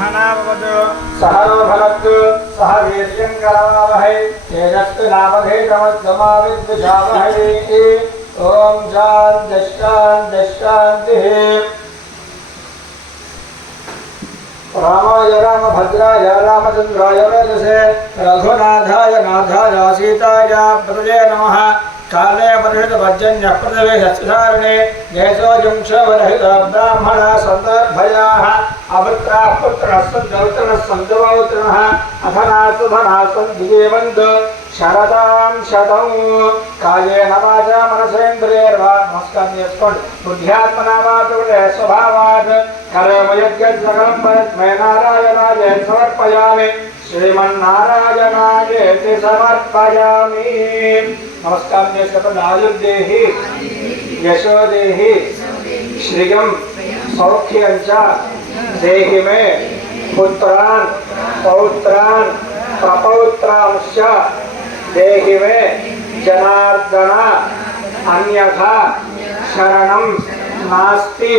सहनाववत्। सहरो भवतु सह वीर्यङ्करावहै तेजस्विनावधेतमद्गमाविद्विषावहै ॐ शान्तश्शान्तश्शान्तिः रामाय रामभद्राय रामचन्द्राय वेदसे रघुनाथाय नाथाय सीताय प्रदये नमः। काले परिषदपर्जन्यः पृथिवे हस्तधारणे देशोजं क्षोभरहितब्राह्मणः सन्दर्भयाः अपुत्राः पुत्रः सन्दौतनः सन्दवौतनः अधनासुधनाः सन्धिजेवन्त शरदां शतं कायेन वाचा मनसेन्द्रियैर्वा नमस्कारं చేసుకోండి బుద్ధ్యాత్మనా వా ప్రకృతే స్వభావాత్ కర్మయజ్ఞసకలం పరస్మై నారాయణాయ సమర్పయామి శ్రీమన్నారాయణాయ సమర్పయామి నమస్కారం చేసుకోండి ఆయుర్దేహి యశోదేహి శ్రియం సౌఖ్యం చ देहि में पुत्रान, पौत्रान प्रपौत्रांश देहि में जनार्दन, अन्यथा शरणं नास्ति,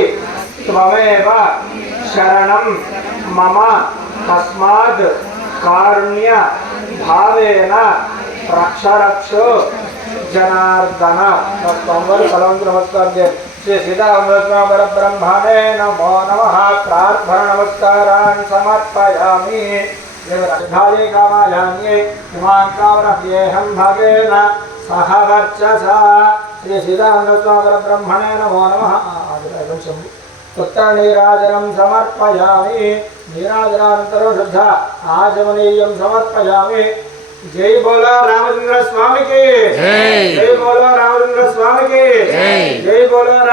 त्वमेव शरणं मम तस्मात् कारुण्य भावेन रक्ष रक्ष जनार्दन भगवान कलाम नमस्कार देव శ్రీ సీతారామ పరబ్రహ్మణే నమో నమ. ప్రార్థన నమస్కారాన్ని సమర్పయామి. దేవరాజాయే కామాయాన్యే ఇమాన్ కామరహ్యేహం భగేన సహ వర్చస శ్రీ సీతారామ పరబ్రహ్మణే నమో నమ కొంచెం ఉత్తరనీరాజనం సమర్పయామి. నీరాజనానంతరం శుద్ధ ఆచమనీయం సమర్పయామి. జై బోలా రామచంద్ర స్వామికి. జై.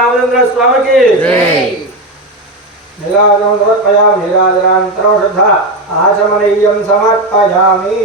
రామచంద్ర స్వామికి నీలాజం సమర్పయామి నీలాజనాంతరౌషధ ఆచమనీయం సమర్పయామి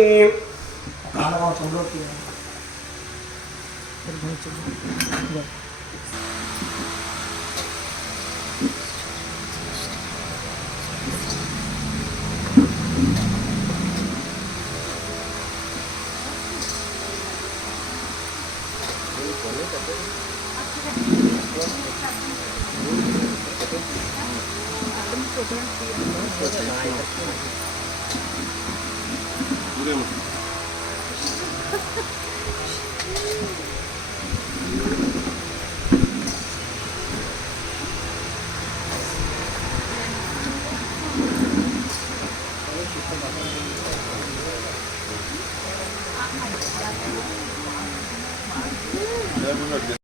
Gracias.